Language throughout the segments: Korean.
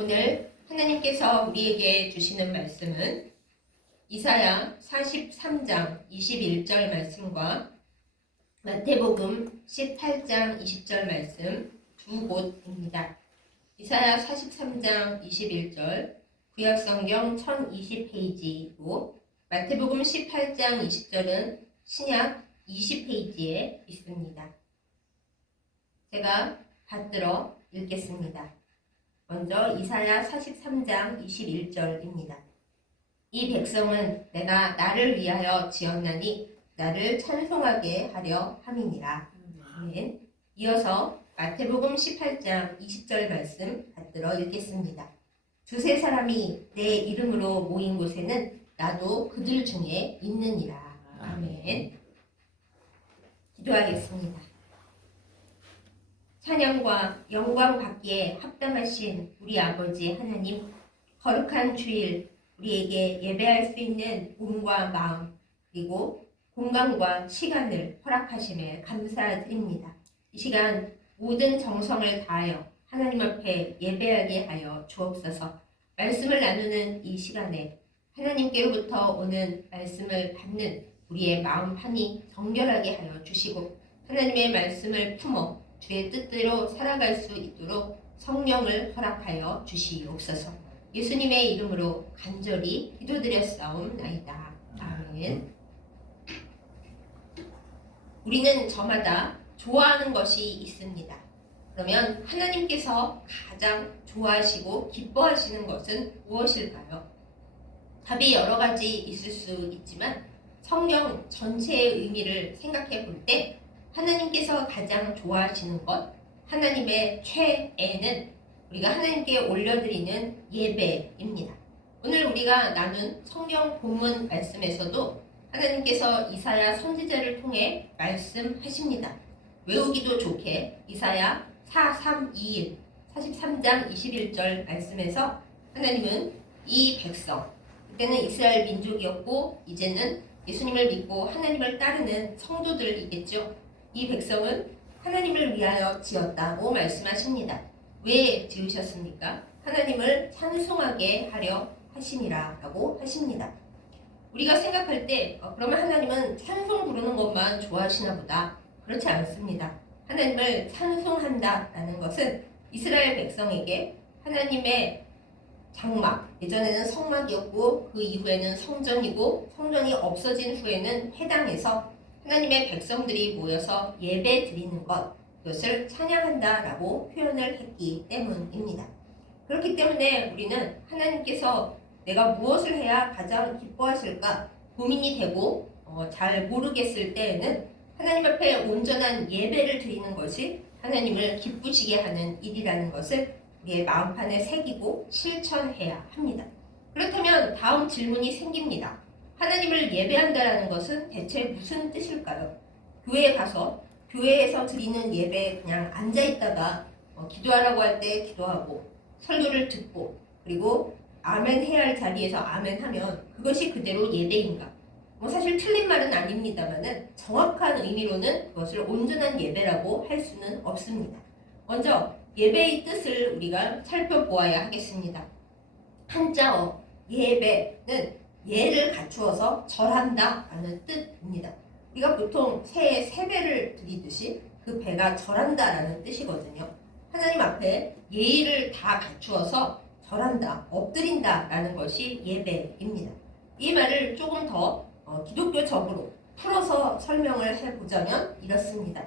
오늘 하나님께서 우리에게 주시는 말씀은 이사야 43장 21절 말씀과 마태복음 18장 20절 말씀 두 곳입니다. 이사야 43장 21절 구약성경 1020페이지이고 마태복음 18장 20절은 신약 20페이지에 있습니다. 제가 받들어 읽겠습니다. 먼저 이사야 43장 21절입니다. 이 백성은 내가 나를 위하여 지었나니 나를 찬송하게 하려 함이니라. 아멘. 이어서 마태복음 18장 20절 말씀 받들어 읽겠습니다. 두세 사람이 내 이름으로 모인 곳에는 나도 그들 중에 있느니라. 아멘. 기도하겠습니다. 찬양과 영광 받기에 합당하신 우리 아버지 하나님, 거룩한 주일 우리에게 예배할 수 있는 몸과 마음 그리고 공간과 시간을 허락하심에 감사드립니다. 이 시간 모든 정성을 다하여 하나님 앞에 예배하게 하여 주옵소서. 말씀을 나누는 이 시간에 하나님께로부터 오는 말씀을 받는 우리의 마음판이 정결하게 하여 주시고 하나님의 말씀을 품어 주의 뜻대로 살아갈 수 있도록 성령을 허락하여 주시옵소서. 예수님의 이름으로 간절히 기도드렸사옵나이다. 아멘. 우리는 저마다 좋아하는 것이 있습니다. 그러면 하나님께서 가장 좋아하시고 기뻐하시는 것은 무엇일까요? 답이 여러 가지 있을 수 있지만 성경 전체의 의미를 생각해 볼 때 하나님께서 가장 좋아하시는 것, 하나님의 최애는 우리가 하나님께 올려드리는 예배입니다. 오늘 우리가 나눈 성경 본문 말씀에서도 하나님께서 이사야 선지자를 통해 말씀하십니다. 외우기도 좋게 이사야 4321, 43장 21절 말씀에서 하나님은 이 백성, 그때는 이스라엘 민족이었고 이제는 예수님을 믿고 하나님을 따르는 성도들이겠죠. 이 백성은 하나님을 위하여 지었다고 말씀하십니다. 왜 지으셨습니까? 하나님을 찬송하게 하려 하심이라 라고 하십니다. 우리가 생각할 때 그러면 하나님은 찬송 부르는 것만 좋아하시나 보다. 그렇지 않습니다. 하나님을 찬송한다라는 것은 이스라엘 백성에게 하나님의 장막, 예전에는 성막이었고 그 이후에는 성전이고 성전이 없어진 후에는 회당에서 하나님의 백성들이 모여서 예배 드리는 것, 그것을 찬양한다라고 표현을 했기 때문입니다. 그렇기 때문에 우리는 하나님께서 내가 무엇을 해야 가장 기뻐하실까 고민이 되고 잘 모르겠을 때에는 하나님 앞에 온전한 예배를 드리는 것이 하나님을 기쁘시게 하는 일이라는 것을 우리의 마음판에 새기고 실천해야 합니다. 그렇다면 다음 질문이 생깁니다. 하나님을 예배한다라는 것은 대체 무슨 뜻일까요? 교회에 가서 교회에서 드리는 예배에 그냥 앉아있다가 기도하라고 할 때 기도하고 설교를 듣고 그리고 아멘 해야 할 자리에서 아멘 하면 그것이 그대로 예배인가? 사실 틀린 말은 아닙니다만 정확한 의미로는 그것을 온전한 예배라고 할 수는 없습니다. 먼저 예배의 뜻을 우리가 살펴보아야 하겠습니다. 한자어 예배는 예를 갖추어서 절한다 라는 뜻입니다. 우리가 보통 새에 세배를 드리듯이 그 배가 절한다 라는 뜻이거든요. 하나님 앞에 예의를 다 갖추어서 절한다, 엎드린다 라는 것이 예배입니다. 이 말을 조금 더 기독교적으로 풀어서 설명을 해보자면 이렇습니다.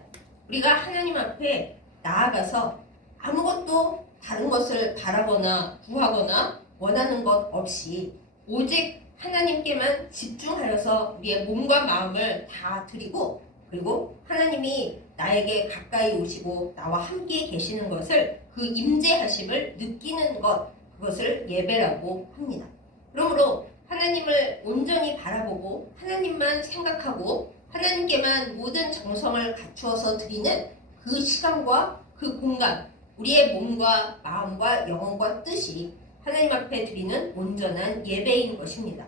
우리가 하나님 앞에 나아가서 아무것도 다른 것을 바라거나 구하거나 원하는 것 없이 오직 하나님께만 집중하여서 우리의 몸과 마음을 다 드리고 그리고 하나님이 나에게 가까이 오시고 나와 함께 계시는 것을 그 임재하심을 느끼는 것, 그것을 예배라고 합니다. 그러므로 하나님을 온전히 바라보고 하나님만 생각하고 하나님께만 모든 정성을 갖추어서 드리는 그 시간과 그 공간, 우리의 몸과 마음과 영혼과 뜻이 하나님 앞에 드리는 온전한 예배인 것입니다.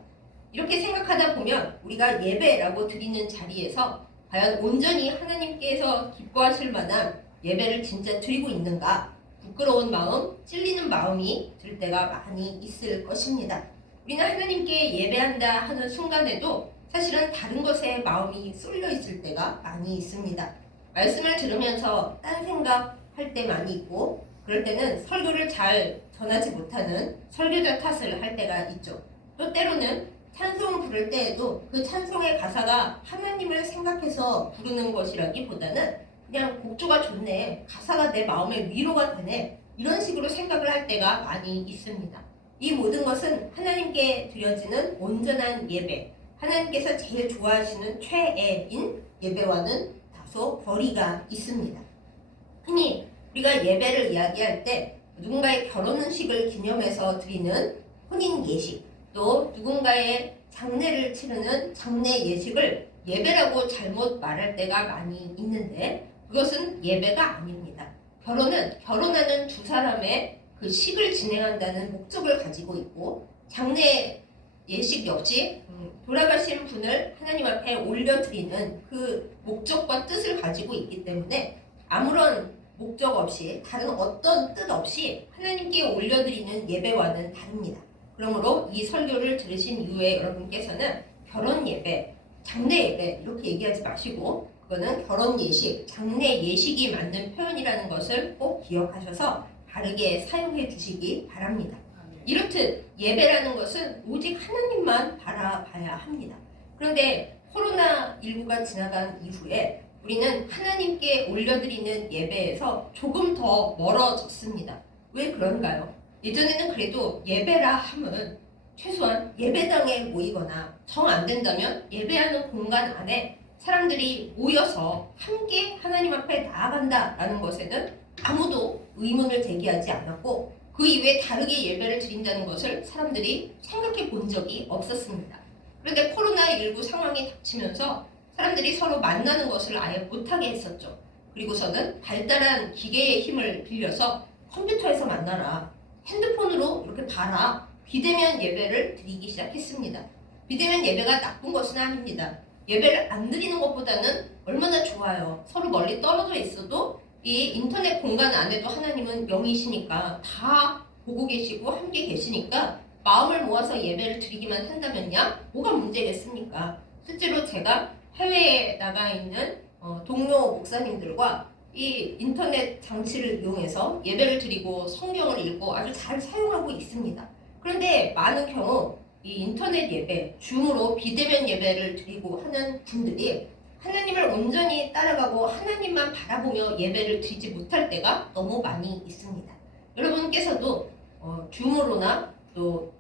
이렇게 생각하다 보면 우리가 예배라고 드리는 자리에서 과연 온전히 하나님께서 기뻐하실 만한 예배를 진짜 드리고 있는가 부끄러운 마음, 찔리는 마음이 들 때가 많이 있을 것입니다. 우리는 하나님께 예배한다 하는 순간에도 사실은 다른 것에 마음이 쏠려 있을 때가 많이 있습니다. 말씀을 들으면서 딴 생각할 때 많이 있고, 그럴 때는 설교를 잘 전하지 못하는 설교자 탓을 할 때가 있죠. 또 때로는 찬송 부를 때에도 그 찬송의 가사가 하나님을 생각해서 부르는 것이라기보다는 그냥 곡조가 좋네, 가사가 내 마음의 위로가 되네, 이런 식으로 생각을 할 때가 많이 있습니다. 이 모든 것은 하나님께 드려지는 온전한 예배, 하나님께서 제일 좋아하시는 최애인 예배와는 다소 거리가 있습니다. 흔히 우리가 예배를 이야기할 때 누군가의 결혼식을 기념해서 드리는 혼인 예식, 또 누군가의 장례를 치르는 장례 예식을 예배라고 잘못 말할 때가 많이 있는데, 그것은 예배가 아닙니다. 결혼은 결혼하는 두 사람의 그 식을 진행한다는 목적을 가지고 있고, 장례 예식 역시 돌아가신 분을 하나님 앞에 올려드리는 그 목적과 뜻을 가지고 있기 때문에 아무런 목적 없이, 다른 어떤 뜻 없이 하나님께 올려드리는 예배와는 다릅니다. 그러므로 이 설교를 들으신 이후에 여러분께서는 결혼 예배, 장례 예배 이렇게 얘기하지 마시고, 그거는 결혼 예식, 장례 예식이 맞는 표현이라는 것을 꼭 기억하셔서 바르게 사용해 주시기 바랍니다. 이렇듯 예배라는 것은 오직 하나님만 바라봐야 합니다. 그런데 코로나19가 지나간 이후에 우리는 하나님께 올려드리는 예배에서 조금 더 멀어졌습니다. 왜 그런가요? 예전에는 그래도 예배라 함은 최소한 예배당에 모이거나 정 안 된다면 예배하는 공간 안에 사람들이 모여서 함께 하나님 앞에 나아간다라는 것에는 아무도 의문을 제기하지 않았고, 그 이외에 다르게 예배를 드린다는 것을 사람들이 생각해 본 적이 없었습니다. 그런데 코로나19 상황이 닥치면서 사람들이 서로 만나는 것을 아예 못하게 했었죠. 그리고서는 발달한 기계의 힘을 빌려서 컴퓨터에서 만나라, 핸드폰으로 이렇게 봐라, 비대면 예배를 드리기 시작했습니다. 비대면 예배가 나쁜 것은 아닙니다. 예배를 안 드리는 것보다는 얼마나 좋아요. 서로 멀리 떨어져 있어도 이 인터넷 공간 안에도 하나님은 영이시니까 다 보고 계시고 함께 계시니까 마음을 모아서 예배를 드리기만 한다면야 뭐가 문제겠습니까? 실제로 제가 해외에 나가 있는 동료 목사님들과 이 인터넷 장치를 이용해서 예배를 드리고 성경을 읽고 아주 잘 사용하고 있습니다. 그런데 많은 경우 이 인터넷 예배, 줌으로 비대면 예배를 드리고 하는 분들이 하나님을 온전히 따라가고 하나님만 바라보며 예배를 드리지 못할 때가 너무 많이 있습니다. 여러분께서도 줌으로나 또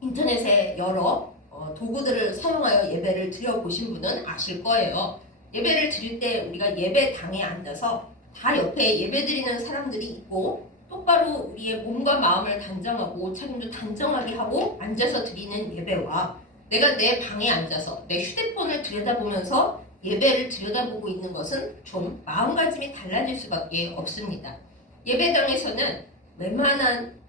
인터넷의 여러 도구들을 사용하여 예배를 드려보신 분은 아실 거예요. 예배를 드릴 때 우리가 예배당에 앉아서 다 옆에 예배 드리는 사람들이 있고, 똑바로 우리의 몸과 마음을 단정하고 옷차림도 단정하게 하고 앉아서 드리는 예배와 내가 내 방에 앉아서 내 휴대폰을 들여다보면서 예배를 들여다보고 있는 것은 좀 마음가짐이 달라질 수밖에 없습니다. 예배당에서는 웬만한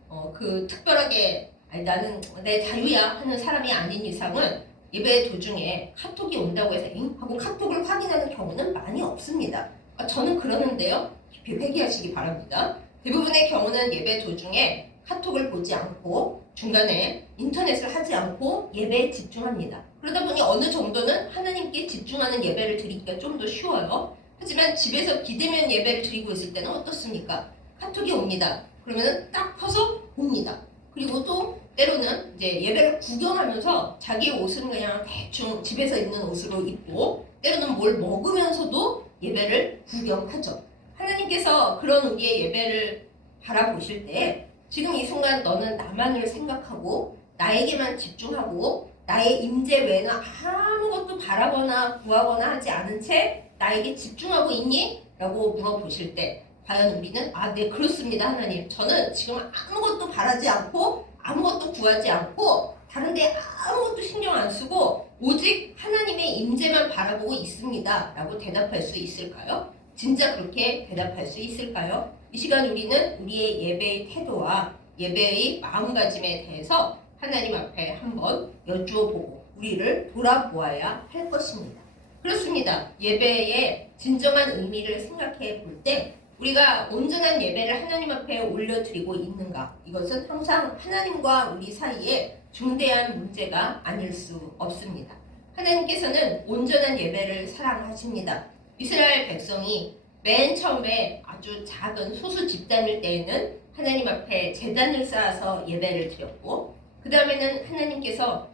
특별하게 나는 내 자유야 하는 사람이 아닌 이상은 예배 도중에 카톡이 온다고 해서 잉? 하고 카톡을 확인하는 경우는 많이 없습니다. 저는 그러는데요. 깊이 회개하시기 바랍니다. 대부분의 경우는 예배 도중에 카톡을 보지 않고 중간에 인터넷을 하지 않고 예배에 집중합니다. 그러다 보니 어느 정도는 하나님께 집중하는 예배를 드리기가 좀 더 쉬워요. 하지만 집에서 비대면 예배를 드리고 있을 때는 어떻습니까? 카톡이 옵니다. 그러면 딱 켜서 봅니다. 그리고 또 때로는 이제 예배를 구경하면서 자기 옷은 그냥 대충 집에서 입는 옷으로 입고, 때로는 뭘 먹으면서도 예배를 구경하죠. 하나님께서 그런 우리의 예배를 바라보실 때 지금 이 순간 너는 나만을 생각하고 나에게만 집중하고 나의 임재 외에는 아무것도 바라거나 구하거나 하지 않은 채 나에게 집중하고 있니? 라고 물어보실 때 과연 우리는 네 그렇습니다 하나님, 저는 지금 아무것도 바라지 않고 아무것도 구하지 않고 다른데 아무것도 신경 안 쓰고 오직 하나님의 임재만 바라보고 있습니다 라고 대답할 수 있을까요? 진짜 그렇게 대답할 수 있을까요? 이 시간 우리는 우리의 예배의 태도와 예배의 마음가짐에 대해서 하나님 앞에 한번 여쭈어보고 우리를 돌아보아야 할 것입니다. 그렇습니다. 예배의 진정한 의미를 생각해 볼 때 우리가 온전한 예배를 하나님 앞에 올려드리고 있는가? 이것은 항상 하나님과 우리 사이에 중대한 문제가 아닐 수 없습니다. 하나님께서는 온전한 예배를 사랑하십니다. 이스라엘 백성이 맨 처음에 아주 작은 소수 집단일 때에는 하나님 앞에 제단을 쌓아서 예배를 드렸고, 그 다음에는 하나님께서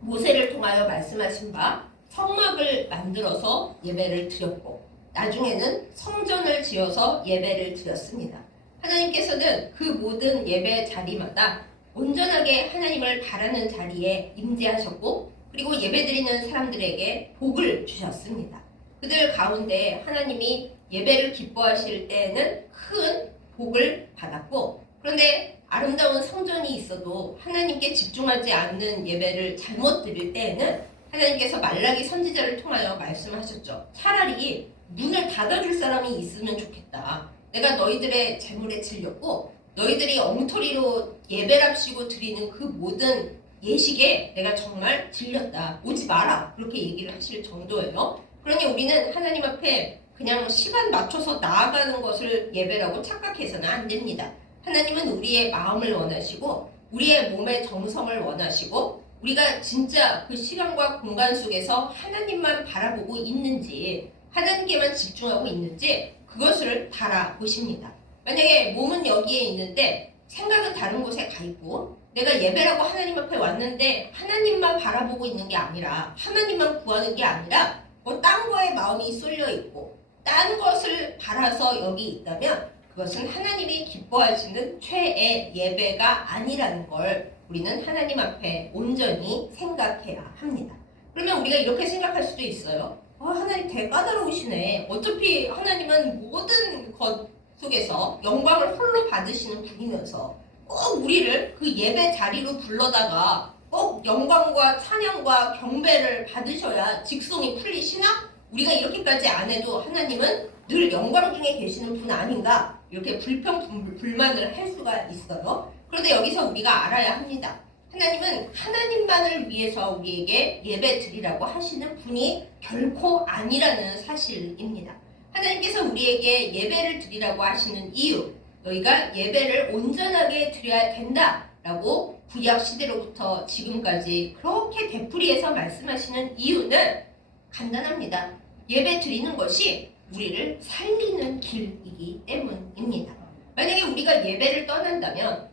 모세를 통하여 말씀하신 바 성막을 만들어서 예배를 드렸고, 나중에는 성전을 지어서 예배를 드렸습니다. 하나님께서는 그 모든 예배 자리마다 온전하게 하나님을 바라는 자리에 임재하셨고, 그리고 예배드리는 사람들에게 복을 주셨습니다. 그들 가운데 하나님이 예배를 기뻐하실 때에는 큰 복을 받았고, 그런데 아름다운 성전이 있어도 하나님께 집중하지 않는 예배를 잘못 드릴 때에는 하나님께서 말라기 선지자를 통하여 말씀하셨죠. 차라리 문을 닫아줄 사람이 있으면 좋겠다. 내가 너희들의 재물에 질렸고 너희들이 엉터리로 예배랍시고 드리는 그 모든 예식에 내가 정말 질렸다. 오지 마라. 그렇게 얘기를 하실 정도예요. 그러니 우리는 하나님 앞에 그냥 시간 맞춰서 나아가는 것을 예배라고 착각해서는 안 됩니다. 하나님은 우리의 마음을 원하시고 우리의 몸의 정성을 원하시고 우리가 진짜 그 시간과 공간 속에서 하나님만 바라보고 있는지, 하나님께만 집중하고 있는지 그것을 바라보십니다. 만약에 몸은 여기에 있는데 생각은 다른 곳에 가 있고, 내가 예배라고 하나님 앞에 왔는데 하나님만 바라보고 있는 게 아니라, 하나님만 구하는 게 아니라 뭐 딴 거에 마음이 쏠려 있고 딴 것을 바라서 여기 있다면 그것은 하나님이 기뻐하시는 최애 예배가 아니라는 걸 우리는 하나님 앞에 온전히 생각해야 합니다. 그러면 우리가 이렇게 생각할 수도 있어요. 하나님 되게 까다로우시네. 어차피 하나님은 모든 것 속에서 영광을 홀로 받으시는 분이면서 꼭 우리를 그 예배 자리로 불러다가 꼭 영광과 찬양과 경배를 받으셔야 직성이 풀리시나? 우리가 이렇게까지 안 해도 하나님은 늘 영광 중에 계시는 분 아닌가? 이렇게 불평불만을 할 수가 있어요. 그런데 여기서 우리가 알아야 합니다. 하나님은 하나님만을 위해서 우리에게 예배 드리라고 하시는 분이 결코 아니라는 사실입니다. 하나님께서 우리에게 예배를 드리라고 하시는 이유, 너희가 예배를 온전하게 드려야 된다라고 구약 시대로부터 지금까지 그렇게 되풀이해서 말씀하시는 이유는 간단합니다. 예배 드리는 것이 우리를 살리는 길이기 때문입니다. 만약에 우리가 예배를 떠난다면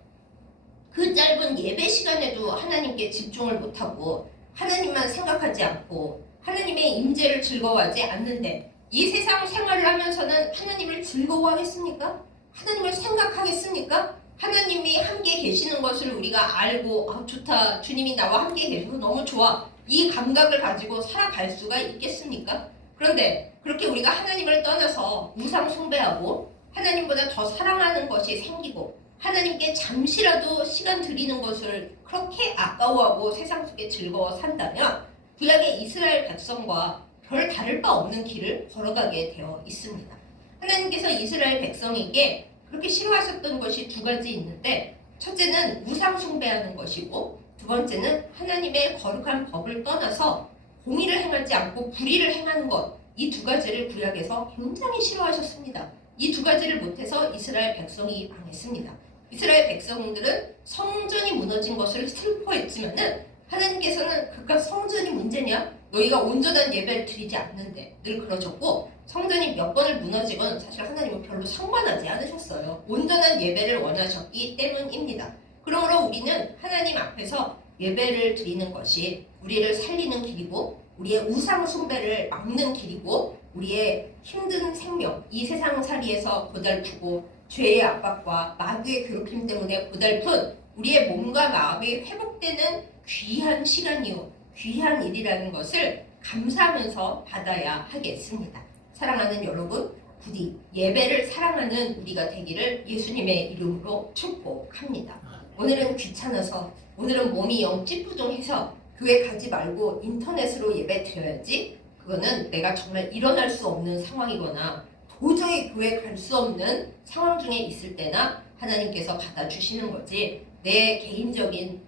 그 짧은 예배 시간에도 하나님께 집중을 못하고 하나님만 생각하지 않고 하나님의 임재를 즐거워하지 않는데, 이 세상 생활을 하면서는 하나님을 즐거워하겠습니까? 하나님을 생각하겠습니까? 하나님이 함께 계시는 것을 우리가 알고 좋다, 주님이 나와 함께 계셔서 너무 좋아, 이 감각을 가지고 살아갈 수가 있겠습니까? 그런데 그렇게 우리가 하나님을 떠나서 우상 숭배하고 하나님보다 더 사랑하는 것이 생기고 하나님께 잠시라도 시간 드리는 것을 그렇게 아까워하고 세상 속에 즐거워 산다면 구약의 이스라엘 백성과 별 다를 바 없는 길을 걸어가게 되어 있습니다. 하나님께서 이스라엘 백성에게 그렇게 싫어하셨던 것이 두 가지 있는데, 첫째는 우상 숭배하는 것이고 두 번째는 하나님의 거룩한 법을 떠나서 공의를 행하지 않고 불의를 행하는 것, 이 두 가지를 구약에서 굉장히 싫어하셨습니다. 이 두 가지를 못해서 이스라엘 백성이 망했습니다. 이스라엘 백성들은 성전이 무너진 것을 슬퍼했지만은 하나님께서는 그깟 성전이 문제냐? 너희가 온전한 예배를 드리지 않는데 늘 그러셨고, 성전이 몇 번을 무너지건 사실 하나님은 별로 상관하지 않으셨어요. 온전한 예배를 원하셨기 때문입니다. 그러므로 우리는 하나님 앞에서 예배를 드리는 것이 우리를 살리는 길이고 우리의 우상 숭배를 막는 길이고 우리의 힘든 생명, 이 세상살이에서 고달프고 죄의 압박과 마귀의 괴롭힘 때문에 고달픈 우리의 몸과 마음이 회복되는 귀한 시간이요, 귀한 일이라는 것을 감사하면서 받아야 하겠습니다. 사랑하는 여러분, 부디 예배를 사랑하는 우리가 되기를 예수님의 이름으로 축복합니다. 오늘은 귀찮아서, 오늘은 몸이 영 찌뿌둥해서 교회 가지 말고 인터넷으로 예배 드려야지, 그거는 내가 정말 일어날 수 없는 상황이거나 도저히 교회 갈 수 없는 상황 중에 있을 때나 하나님께서 받아주시는 거지, 내 개인적인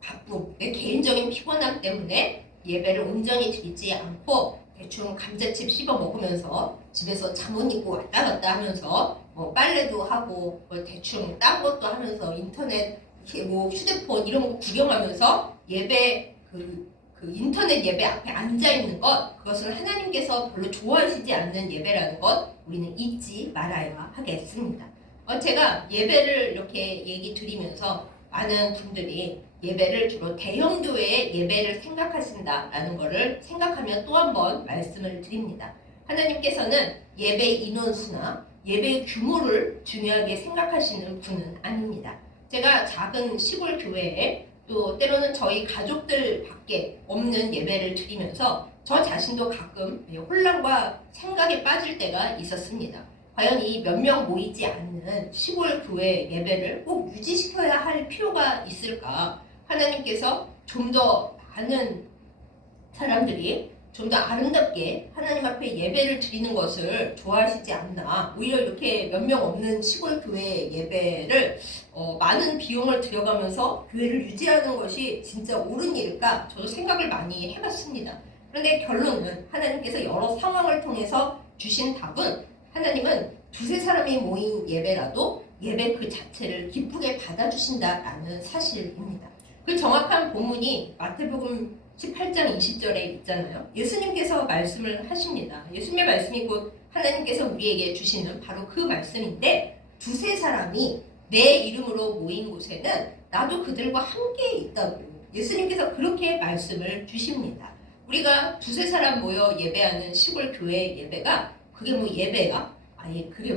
바쁨, 내 개인적인 피곤함 때문에 예배를 온전히 드리지 않고 대충 감자칩 씹어 먹으면서 집에서 잠옷 입고 왔다 갔다 하면서 빨래도 하고 대충 딴 것도 하면서 인터넷 이렇게 휴대폰 이런 거 구경하면서 예배 그 인터넷 예배 앞에 앉아 있는 것, 그것은 하나님께서 별로 좋아하시지 않는 예배라는 것 우리는 잊지 말아야 하겠습니다. 제가 예배를 이렇게 얘기 드리면서 많은 분들이 예배를 주로 대형교회의 예배를 생각하신다라는 것을 생각하면 또 한 번 말씀을 드립니다. 하나님께서는 예배 인원수나 예배 규모를 중요하게 생각하시는 분은 아닙니다. 제가 작은 시골 교회에 또 때로는 저희 가족들 밖에 없는 예배를 드리면서 저 자신도 가끔 혼란과 생각에 빠질 때가 있었습니다. 과연 이 몇 명 모이지 않는 시골 교회 예배를 꼭 유지시켜야 할 필요가 있을까? 하나님께서 좀 더 많은 사람들이 좀 더 아름답게 하나님 앞에 예배를 드리는 것을 좋아하시지 않나. 오히려 이렇게 몇 명 없는 시골 교회 예배를 많은 비용을 들여가면서 교회를 유지하는 것이 진짜 옳은 일일까? 저도 생각을 많이 해봤습니다. 그런데 결론은 하나님께서 여러 상황을 통해서 주신 답은 하나님은 두세 사람이 모인 예배라도 예배 그 자체를 기쁘게 받아주신다라는 사실입니다. 그 정확한 본문이 마태복음 18장 20절에 있잖아요. 예수님께서 말씀을 하십니다. 예수님의 말씀이 곧 하나님께서 우리에게 주시는 바로 그 말씀인데, 두세 사람이 내 이름으로 모인 곳에는 나도 그들과 함께 있다고 예수님께서 그렇게 말씀을 주십니다. 우리가 두세 사람 모여 예배하는 시골 교회 예배가 그게 예배야? 아니 그게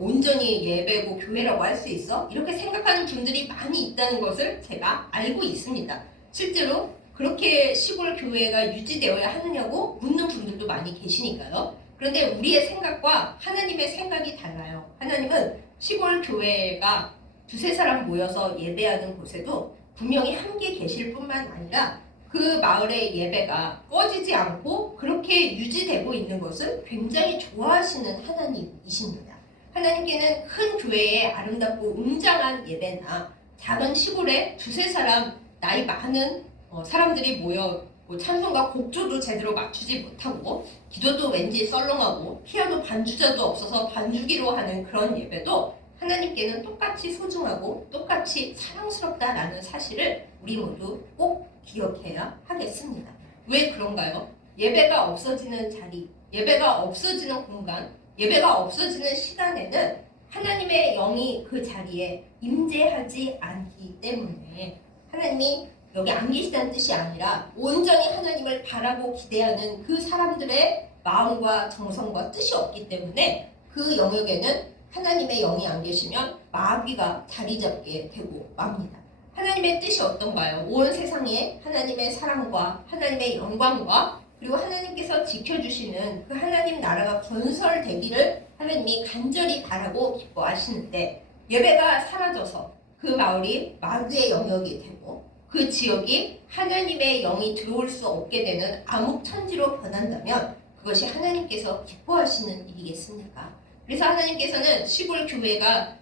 온전히 예배고 교회라고 할 수 있어? 이렇게 생각하는 분들이 많이 있다는 것을 제가 알고 있습니다. 실제로 그렇게 시골 교회가 유지되어야 하느냐고 묻는 분들도 많이 계시니까요. 그런데 우리의 생각과 하나님의 생각이 달라요. 하나님은 시골 교회가 두세 사람 모여서 예배하는 곳에도 분명히 함께 계실 뿐만 아니라 그 마을의 예배가 꺼지지 않고 그렇게 유지되고 있는 것을 굉장히 좋아하시는 하나님이십니다. 하나님께는 큰 교회의 아름답고 웅장한 예배나 작은 시골에 두세 사람 나이 많은 사람들이 모여 찬송가 곡조도 제대로 맞추지 못하고 기도도 왠지 썰렁하고 피아노 반주자도 없어서 반주기로 하는 그런 예배도 하나님께는 똑같이 소중하고 똑같이 사랑스럽다라는 사실을 우리 모두 꼭 기억해야 하겠습니다. 왜 그런가요? 예배가 없어지는 자리, 예배가 없어지는 공간, 예배가 없어지는 시간에는 하나님의 영이 그 자리에 임재하지 않기 때문에 하나님이 여기 안 계시다는 뜻이 아니라 온전히 하나님을 바라고 기대하는 그 사람들의 마음과 정성과 뜻이 없기 때문에 그 영역에는 하나님의 영이 안 계시면 마귀가 자리 잡게 되고 맙니다. 하나님의 뜻이 어떤가요? 온 세상에 하나님의 사랑과 하나님의 영광과 그리고 하나님께서 지켜주시는 그 하나님 나라가 건설되기를 하나님이 간절히 바라고 기뻐하시는데 예배가 사라져서 그 마을이 마귀의 영역이 되고 그 지역이 하나님의 영이 들어올 수 없게 되는 암흑천지로 변한다면 그것이 하나님께서 기뻐하시는 일이겠습니까? 그래서 하나님께서는 시골 교회가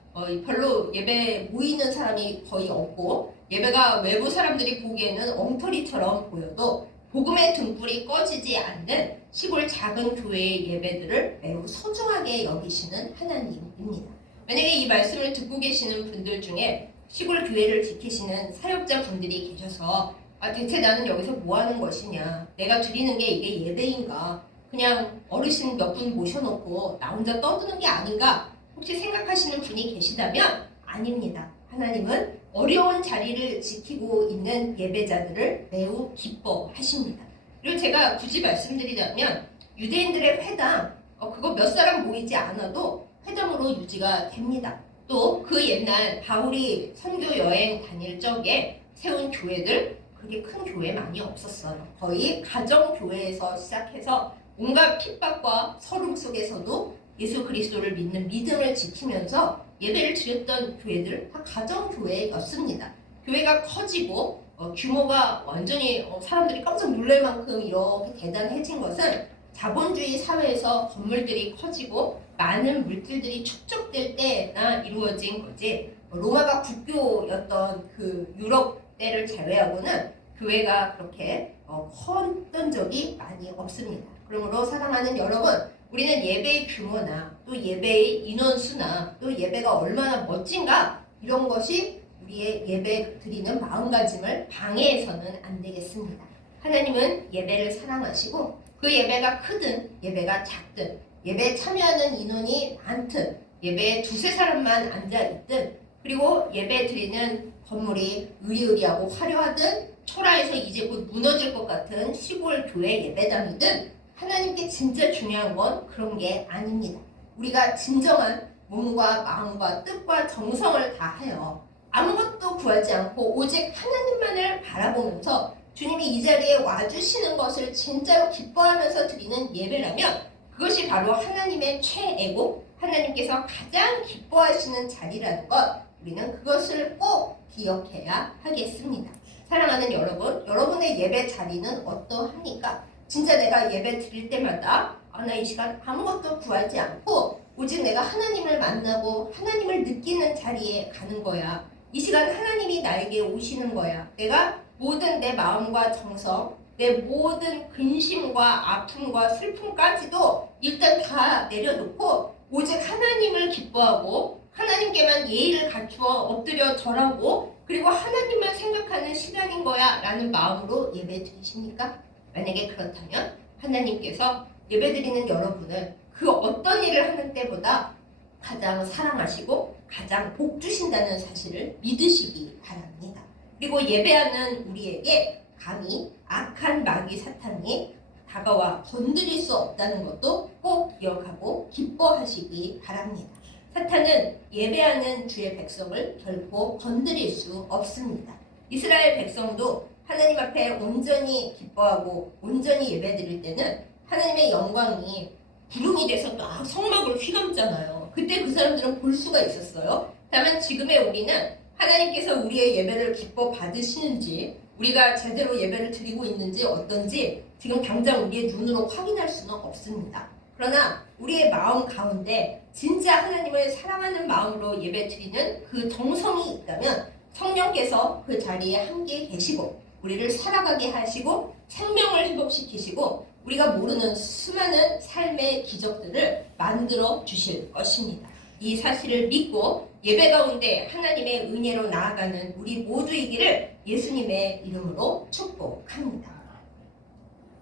별로 예배 모이는 사람이 거의 없고 예배가 외부 사람들이 보기에는 엉터리처럼 보여도 복음의 등불이 꺼지지 않는 시골 작은 교회의 예배들을 매우 소중하게 여기시는 하나님입니다. 만약에 이 말씀을 듣고 계시는 분들 중에 시골 교회를 지키시는 사역자 분들이 계셔서 대체 나는 여기서 뭐 하는 것이냐, 내가 드리는 게 이게 예배인가, 그냥 어르신 몇 분 모셔놓고 나 혼자 떠드는 게 아닌가 혹시 생각하시는 분이 계시다면 아닙니다. 하나님은 어려운 자리를 지키고 있는 예배자들을 매우 기뻐하십니다. 그리고 제가 굳이 말씀드리자면 유대인들의 회당 그거 몇 사람 모이지 않아도 회당으로 유지가 됩니다. 또 그 옛날 바울이 선교 여행 다닐 적에 세운 교회들 그렇게 큰 교회 많이 없었어요. 거의 가정교회에서 시작해서 온갖 핍박과 서름 속에서도 예수 그리스도를 믿는 믿음을 지키면서 예배를 드렸던 교회들 다 가정교회였습니다. 교회가 커지고 규모가 완전히 사람들이 깜짝 놀랄 만큼 이렇게 대단해진 것은 자본주의 사회에서 건물들이 커지고 많은 물질들이 축적될 때나 이루어진 거지 로마가 국교였던 그 유럽 때를 제외하고는 교회가 그렇게 컸던 적이 많이 없습니다. 그러므로 사랑하는 여러분, 우리는 예배의 규모나 또 예배의 인원수나 또 예배가 얼마나 멋진가 이런 것이 우리의 예배 드리는 마음가짐을 방해해서는 안 되겠습니다. 하나님은 예배를 사랑하시고 그 예배가 크든 예배가 작든 예배에 참여하는 인원이 많든 예배에 두세 사람만 앉아있든 그리고 예배 드리는 건물이 의리의리하고 화려하든 초라해서 이제 곧 무너질 것 같은 시골 교회 예배당이든 하나님께 진짜 중요한 건 그런 게 아닙니다. 우리가 진정한 몸과 마음과 뜻과 정성을 다하여 아무것도 구하지 않고 오직 하나님만을 바라보면서 주님이 이 자리에 와주시는 것을 진짜로 기뻐하면서 드리는 예배라면 그것이 바로 하나님의 최애고 하나님께서 가장 기뻐하시는 자리라는 것, 우리는 그것을 꼭 기억해야 하겠습니다. 사랑하는 여러분, 여러분의 예배 자리는 어떠합니까? 진짜 내가 예배 드릴 때마다 나 이 시간 아무것도 구하지 않고 오직 내가 하나님을 만나고 하나님을 느끼는 자리에 가는 거야. 이 시간 하나님이 나에게 오시는 거야. 내가 모든 내 마음과 정성, 내 모든 근심과 아픔과 슬픔까지도 일단 다 내려놓고 오직 하나님을 기뻐하고 하나님께만 예의를 갖추어 엎드려 절하고 그리고 하나님만 생각하는 시간인 거야 라는 마음으로 예배 드리십니까? 만약에 그렇다면 하나님께서 예배 드리는 여러분을 그 어떤 일을 하는 때보다 가장 사랑하시고 가장 복 주신다는 사실을 믿으시기 바랍니다. 그리고 예배하는 우리에게 감히 악한 마귀 사탄이 다가와 건드릴 수 없다는 것도 꼭 기억하고 기뻐하시기 바랍니다. 사탄은 예배하는 주의 백성을 결코 건드릴 수 없습니다. 이스라엘 백성도 하나님 앞에 온전히 기뻐하고 온전히 예배드릴 때는 하나님의 영광이 구름이 돼서 막 성막을 휘감잖아요. 그때 그 사람들은 볼 수가 있었어요. 다만 지금의 우리는 하나님께서 우리의 예배를 기뻐 받으시는지 우리가 제대로 예배를 드리고 있는지 어떤지 지금 당장 우리의 눈으로 확인할 수는 없습니다. 그러나 우리의 마음 가운데 진짜 하나님을 사랑하는 마음으로 예배 드리는 그 정성이 있다면 성령께서 그 자리에 함께 계시고 우리를 살아가게 하시고 생명을 회복시키시고 우리가 모르는 수많은 삶의 기적들을 만들어 주실 것입니다. 이 사실을 믿고 예배 가운데 하나님의 은혜로 나아가는 우리 모두이기를 예수님의 이름으로 축복합니다.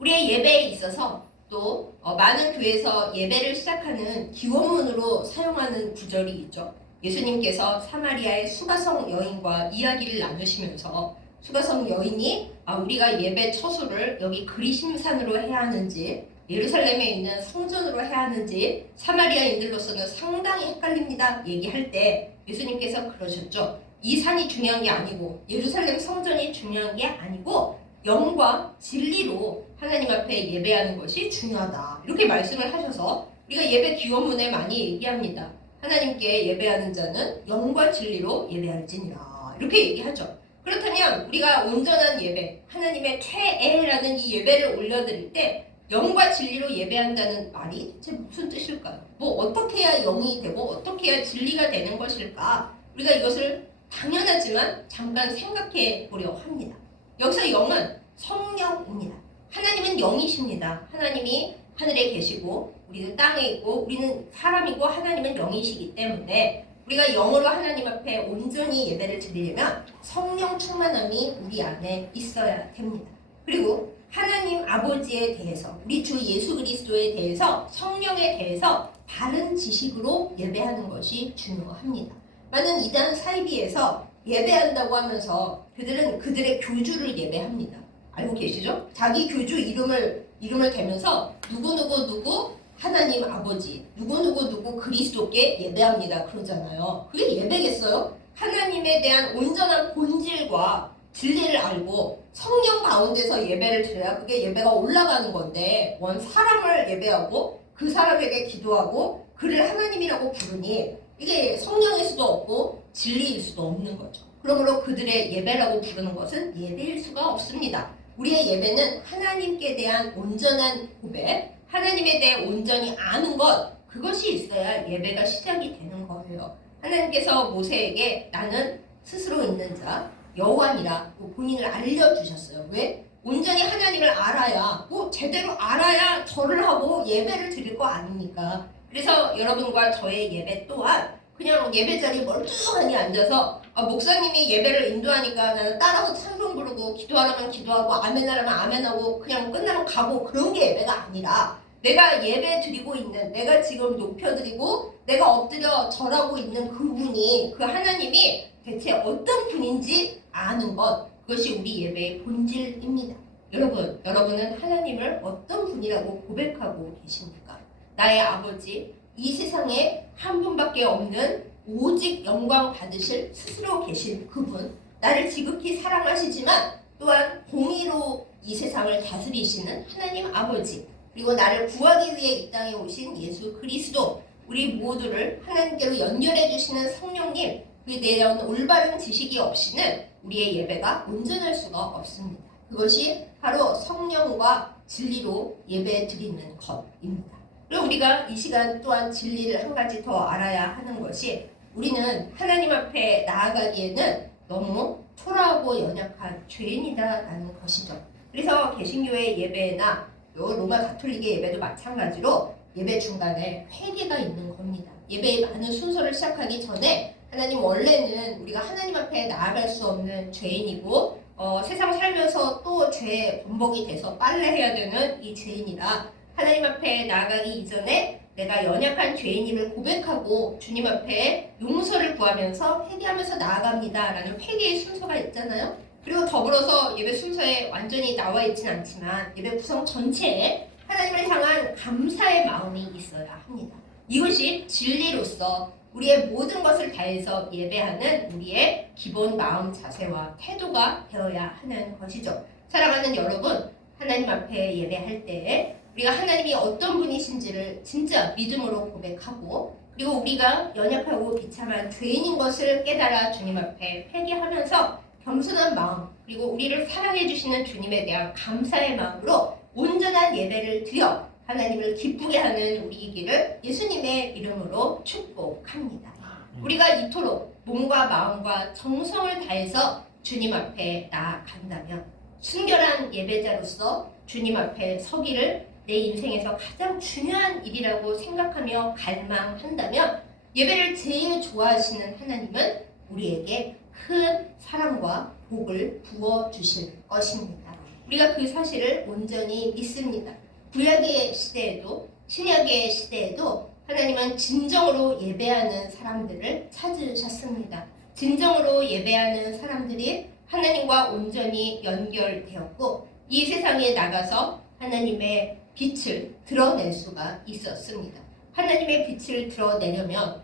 우리의 예배에 있어서 또 많은 교회에서 예배를 시작하는 기원문으로 사용하는 구절이 있죠. 예수님께서 사마리아의 수가성 여인과 이야기를 나누시면서 수가성 여인이 우리가 예배 처소를 여기 그리심산으로 해야 하는지 예루살렘에 있는 성전으로 해야 하는지 사마리아인들로서는 상당히 헷갈립니다. 얘기할 때 예수님께서 그러셨죠. 이 산이 중요한 게 아니고 예루살렘 성전이 중요한 게 아니고 영과 진리로 하나님 앞에 예배하는 것이 중요하다. 이렇게 말씀을 하셔서 우리가 예배 기원문에 많이 얘기합니다. 하나님께 예배하는 자는 영과 진리로 예배할지니라. 이렇게 얘기하죠. 그렇다면 우리가 온전한 예배, 하나님의 최애라는 이 예배를 올려드릴 때 영과 진리로 예배한다는 말이 대체 무슨 뜻일까요? 어떻게 해야 영이 되고 어떻게 해야 진리가 되는 것일까? 우리가 이것을 당연하지만 잠깐 생각해 보려 합니다. 여기서 영은 성령입니다. 하나님은 영이십니다. 하나님이 하늘에 계시고 우리는 땅에 있고 우리는 사람이고 하나님은 영이시기 때문에 우리가 영으로 하나님 앞에 온전히 예배를 드리려면 성령 충만함이 우리 안에 있어야 됩니다. 그리고 하나님 아버지에 대해서 우리 주 예수 그리스도에 대해서 성령에 대해서 바른 지식으로 예배하는 것이 중요합니다. 많은 이단 사이비에서 예배한다고 하면서 그들은 그들의 교주를 예배합니다. 알고 계시죠? 자기 교주 이름을 대면서 누구 하나님 아버지 누구 그리스도께 예배합니다 그러잖아요. 그게 예배겠어요? 하나님에 대한 온전한 본질과 진리를 알고 성령 가운데서 예배를 드려야 그게 예배가 올라가는 건데 원 사람을 예배하고 그 사람에게 기도하고 그를 하나님이라고 부르니 이게 성령일 수도 없고 진리일 수도 없는 거죠. 그러므로 그들의 예배라고 부르는 것은 예배일 수가 없습니다. 우리의 예배는 하나님께 대한 온전한 고백, 하나님에 대해 온전히 아는 것, 그것이 있어야 예배가 시작이 되는 거예요. 하나님께서 모세에게 나는 스스로 있는 자 여호와니라 본인을 알려주셨어요. 왜? 온전히 하나님을 알아야, 뭐 제대로 알아야 절을 하고 예배를 드릴 거 아닙니까? 그래서 여러분과 저의 예배 또한 그냥 예배 자리에 멀뚱하니 앉아서 목사님이 예배를 인도하니까 나는 따라서 찬송 부르고 기도하라면 기도하고 아멘하라면 아멘하고 그냥 끝나면 가고 그런 게 예배가 아니라 내가 예배 드리고 있는, 내가 지금 높여드리고 내가 엎드려 절하고 있는 그분이, 그 하나님이 대체 어떤 분인지 아는 것, 그것이 우리 예배의 본질입니다. 여러분은 하나님을 어떤 분이라고 고백하고 계십니까? 나의 아버지, 이 세상에 한 분밖에 없는 오직 영광 받으실 스스로 계신 그분, 나를 지극히 사랑하시지만 또한 공의로 이 세상을 다스리시는 하나님 아버지, 그리고 나를 구하기 위해 이 땅에 오신 예수 그리스도, 우리 모두를 하나님께로 연결해 주시는 성령님, 그에 대한 올바른 지식이 없이는 우리의 예배가 온전할 수가 없습니다. 그것이 바로 성령과 진리로 예배 드리는 것입니다. 그리고 우리가 이 시간 또한 진리를 한 가지 더 알아야 하는 것이, 우리는 하나님 앞에 나아가기에는 너무 초라하고 연약한 죄인이다라는 것이죠. 그래서 개신교의 예배나 로마 가톨릭의 예배도 마찬가지로 예배 중간에 회개가 있는 겁니다. 예배의 많은 순서를 시작하기 전에 하나님, 원래는 우리가 하나님 앞에 나아갈 수 없는 죄인이고 세상 살면서 또 죄 범벅이 돼서 빨래해야 되는 이 죄인이라 하나님 앞에 나아가기 이전에 내가 연약한 죄인임을 고백하고 주님 앞에 용서를 구하면서 회개하면서 나아갑니다 라는 회개의 순서가 있잖아요. 그리고 더불어서 예배 순서에 완전히 나와 있진 않지만 예배 구성 전체에 하나님을 향한 감사의 마음이 있어야 합니다. 이것이 진리로서 우리의 모든 것을 다해서 예배하는 우리의 기본 마음 자세와 태도가 되어야 하는 것이죠. 사랑하는 여러분, 하나님 앞에 예배할 때 우리가 하나님이 어떤 분이신지를 진짜 믿음으로 고백하고, 그리고 우리가 연약하고 비참한 죄인인 것을 깨달아 주님 앞에 회개하면서 겸손한 마음, 그리고 우리를 사랑해 주시는 주님에 대한 감사의 마음으로 온전한 예배를 드려 하나님을 기쁘게 하는 우리이기를 예수님의 이름으로 축복합니다. 우리가 이토록 몸과 마음과 정성을 다해서 주님 앞에 나아간다면, 순결한 예배자로서 주님 앞에 서기를 내 인생에서 가장 중요한 일이라고 생각하며 갈망한다면, 예배를 제일 좋아하시는 하나님은 우리에게 큰 사랑과 복을 부어주실 것입니다. 우리가 그 사실을 온전히 믿습니다. 구약의 시대에도 신약의 시대에도 하나님은 진정으로 예배하는 사람들을 찾으셨습니다. 진정으로 예배하는 사람들이 하나님과 온전히 연결되었고 이 세상에 나가서 하나님의 빛을 드러낼 수가 있었습니다. 하나님의 빛을 드러내려면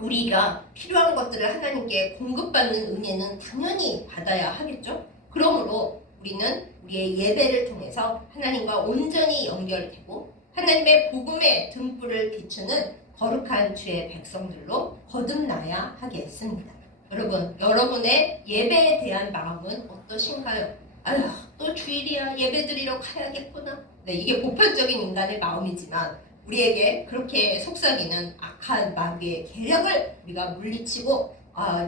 우리가 필요한 것들을 하나님께 공급받는 은혜는 당연히 받아야 하겠죠. 그러므로 우리는 우리의 예배를 통해서 하나님과 온전히 연결되고 하나님의 복음의 등불을 비추는 거룩한 주의 백성들로 거듭나야 하겠습니다. 여러분, 여러분의 예배에 대한 마음은 어떠신가요? 아휴, 또 주일이야, 예배드리러 가야겠구나. 네, 이게 보편적인 인간의 마음이지만 우리에게 그렇게 속삭이는 악한 마귀의 계략을 우리가 물리치고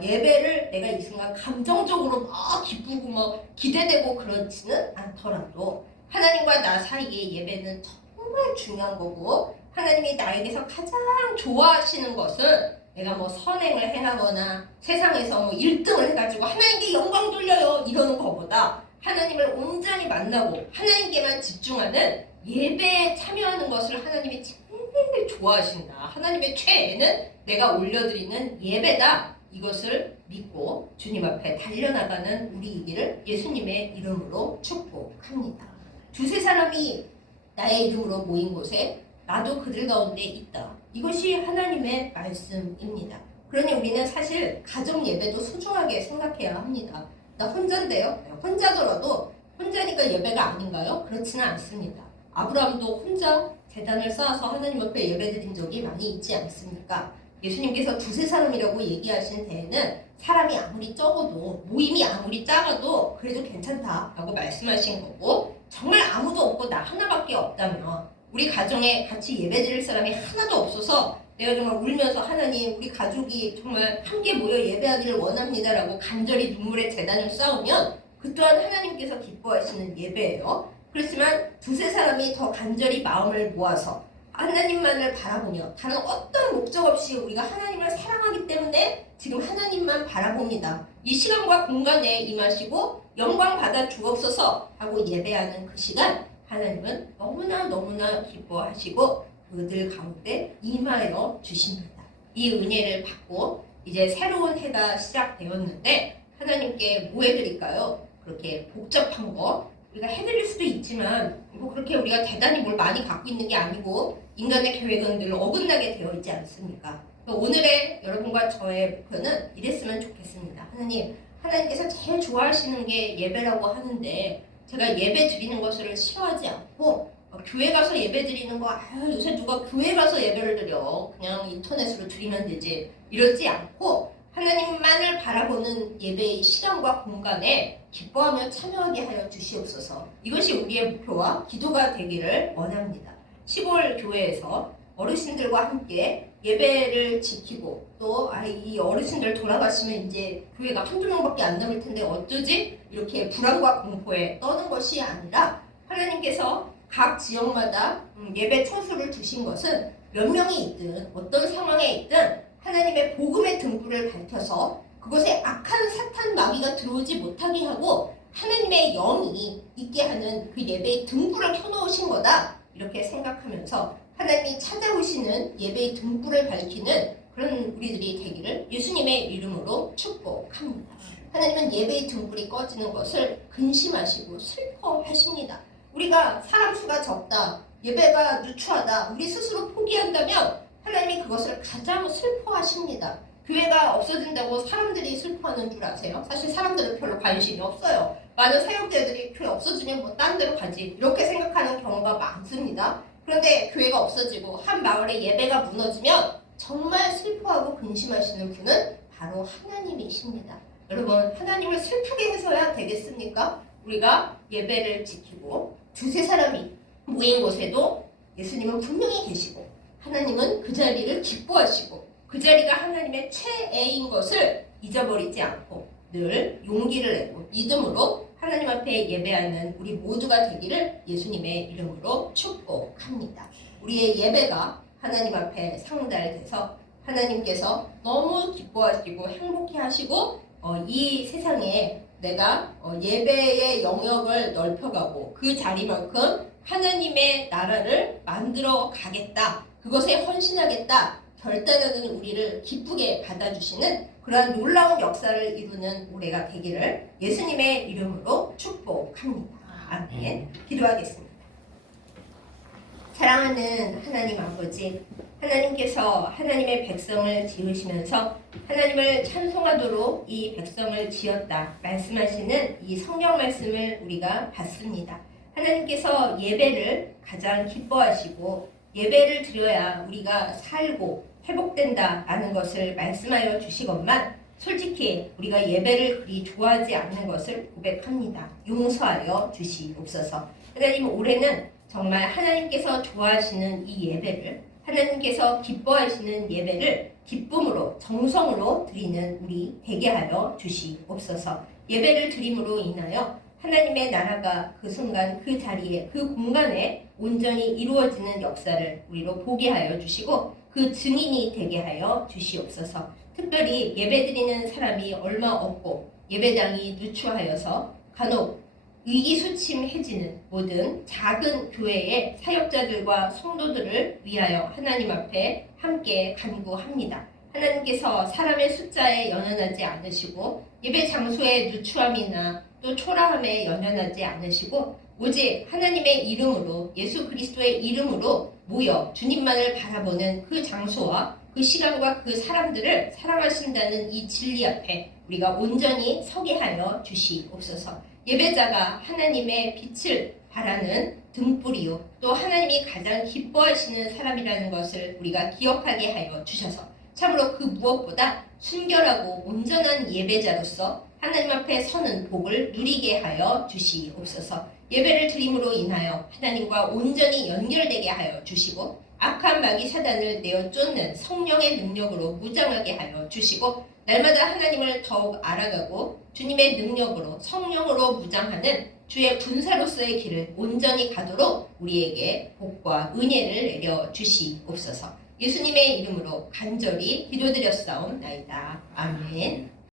예배를 내가 이 순간 감정적으로 막 기쁘고 막 기대되고 그렇지는 않더라도 하나님과 나 사이의 예배는 정말 중요한 거고, 하나님이 나에게서 가장 좋아하시는 것은 내가 뭐 선행을 행하거나 세상에서 뭐 1등을 해가지고 하나님께 영광 돌려요 이러는 것보다 하나님을 온전히 만나고 하나님께만 집중하는 예배에 참여하는 것을 하나님이 제일 좋아하신다. 하나님의 최애는 내가 올려드리는 예배다. 이것을 믿고 주님 앞에 달려나가는 우리이기를 예수님의 이름으로 축복합니다. 두세 사람이 나의 이름으로 모인 곳에 나도 그들 가운데 있다. 이것이 하나님의 말씀입니다. 그러니 우리는 사실 가정 예배도 소중하게 생각해야 합니다. 나 혼자인데요. 혼자더라도 혼자니까 예배가 아닌가요? 그렇지는 않습니다. 아브라함도 혼자 제단을 쌓아서 하나님 앞에 예배드린 적이 많이 있지 않습니까? 예수님께서 두세 사람이라고 얘기하신 데에는 사람이 아무리 적어도, 모임이 아무리 작아도 그래도 괜찮다라고 말씀하신 거고, 정말 아무도 없고 나 하나밖에 없다면 우리 가정에 같이 예배드릴 사람이 하나도 없어서 내가 정말 울면서 하나님, 우리 가족이 정말 함께 모여 예배하기를 원합니다라고 간절히 눈물의 제단을 쌓으면 그 또한 하나님께서 기뻐하시는 예배예요. 그렇지만 두세 사람이 더 간절히 마음을 모아서 하나님만을 바라보며 다른 어떤 목적 없이 우리가 하나님을 사랑하기 때문에 지금 하나님만 바라봅니다. 이 시간과 공간에 임하시고 영광 받아 주옵소서 하고 예배하는 그 시간, 하나님은 너무나 기뻐하시고 그들 가운데 임하여 주십니다. 이 은혜를 받고 이제 새로운 해가 시작되었는데 하나님께 뭐 해드릴까요? 그렇게 복잡한 거 우리가 해드릴 수도 있지만 뭐 그렇게 우리가 대단히 뭘 많이 갖고 있는 게 아니고 인간의 계획은 늘 어긋나게 되어 있지 않습니까? 오늘의 여러분과 저의 목표는 이랬으면 좋겠습니다. 하나님께서 제일 좋아하시는 게 예배라고 하는데 제가 예배 드리는 것을 싫어하지 않고 교회 가서 예배 드리는 거 요새 누가 교회 가서 예배를 드려 그냥 인터넷으로 드리면 되지 이러지 않고 하나님만을 바라보는 예배의 시간과 공간에 기뻐하며 참여하게 하여 주시옵소서. 이것이 우리의 목표와 기도가 되기를 원합니다. 시골 교회에서 어르신들과 함께 예배를 지키고 또 이 어르신들 돌아가시면 이제 교회가 한두 명밖에 안 남을 텐데 어쩌지? 이렇게 불안과 공포에 떠는 것이 아니라 하나님께서 각 지역마다 예배 초소를 주신 것은 몇 명이 있든 어떤 상황에 있든 하나님의 복음의 등불을 밝혀서 그곳에 악한 사탄 마귀가 들어오지 못하게 하고 하나님의 영이 있게 하는 그 예배의 등불을 켜놓으신 거다 이렇게 생각하면서 하나님이 찾아오시는 예배의 등불을 밝히는 그런 우리들이 되기를 예수님의 이름으로 축복합니다. 하나님은 예배의 등불이 꺼지는 것을 근심하시고 슬퍼하십니다. 우리가 사람 수가 적다, 예배가 누추하다, 우리 스스로 포기한다면 하나님이 그것을 가장 슬퍼하십니다. 교회가 없어진다고 사람들이 슬퍼하는 줄 아세요? 사실 사람들은 별로 관심이 없어요. 많은 사역자들이 교회 없어지면 뭐 딴 데로 가지 이렇게 생각하는 경우가 많습니다. 그런데 교회가 없어지고 한 마을의 예배가 무너지면 정말 슬퍼하고 근심하시는 분은 바로 하나님이십니다. 여러분, 하나님을 슬프게 해서야 되겠습니까? 우리가 예배를 지키고 두세 사람이 모인 곳에도 예수님은 분명히 계시고 하나님은 그 자리를 기뻐하시고 그 자리가 하나님의 최애인 것을 잊어버리지 않고 늘 용기를 내고 믿음으로 하나님 앞에 예배하는 우리 모두가 되기를 예수님의 이름으로 축복합니다. 우리의 예배가 하나님 앞에 상달돼서 하나님께서 너무 기뻐하시고 행복해 하시고 이 세상에 내가 예배의 영역을 넓혀가고 그 자리만큼 하나님의 나라를 만들어 가겠다. 그것에 헌신하겠다. 결단하는 우리를 기쁘게 받아주시는 그러한 놀라운 역사를 이루는 올해가 되기를 예수님의 이름으로 축복합니다. 아멘. 기도하겠습니다. 사랑하는 하나님 아버지, 하나님께서 하나님의 백성을 지으시면서 하나님을 찬송하도록 이 백성을 지었다 말씀하시는 이 성경 말씀을 우리가 봤습니다. 하나님께서 예배를 가장 기뻐하시고 예배를 드려야 우리가 살고 회복된다라는 것을 말씀하여 주시건만 솔직히 우리가 예배를 그리 좋아하지 않는 것을 고백합니다. 용서하여 주시옵소서. 하나님, 올해는 정말 하나님께서 좋아하시는 이 예배를, 하나님께서 기뻐하시는 예배를 기쁨으로 정성으로 드리는 우리 되게 하여 주시옵소서. 예배를 드림으로 인하여 하나님의 나라가 그 순간 그 자리에 그 공간에 온전히 이루어지는 역사를 우리로 보게 하여 주시고 그 증인이 되게 하여 주시옵소서. 특별히 예배드리는 사람이 얼마 없고 예배당이 누추하여서 간혹 의기소침해지는 모든 작은 교회의 사역자들과 성도들을 위하여 하나님 앞에 함께 간구합니다. 하나님께서 사람의 숫자에 연연하지 않으시고 예배 장소의 누추함이나 또 초라함에 연연하지 않으시고 오직 하나님의 이름으로 예수 그리스도의 이름으로 모여 주님만을 바라보는 그 장소와 그 시간과 그 사람들을 사랑하신다는 이 진리 앞에 우리가 온전히 서게 하여 주시옵소서. 예배자가 하나님의 빛을 바라는 등불이요 또 하나님이 가장 기뻐하시는 사람이라는 것을 우리가 기억하게 하여 주셔서 참으로 그 무엇보다 순결하고 온전한 예배자로서 하나님 앞에 서는 복을 누리게 하여 주시옵소서. 예배를 드림으로 인하여 하나님과 온전히 연결되게 하여 주시고 악한 마귀 사단을 내어 쫓는 성령의 능력으로 무장하게 하여 주시고 날마다 하나님을 더욱 알아가고 주님의 능력으로 성령으로 무장하는 주의 군사로서의 길을 온전히 가도록 우리에게 복과 은혜를 내려 주시옵소서. 예수님의 이름으로 간절히 기도드렸사옵나이다. 아멘.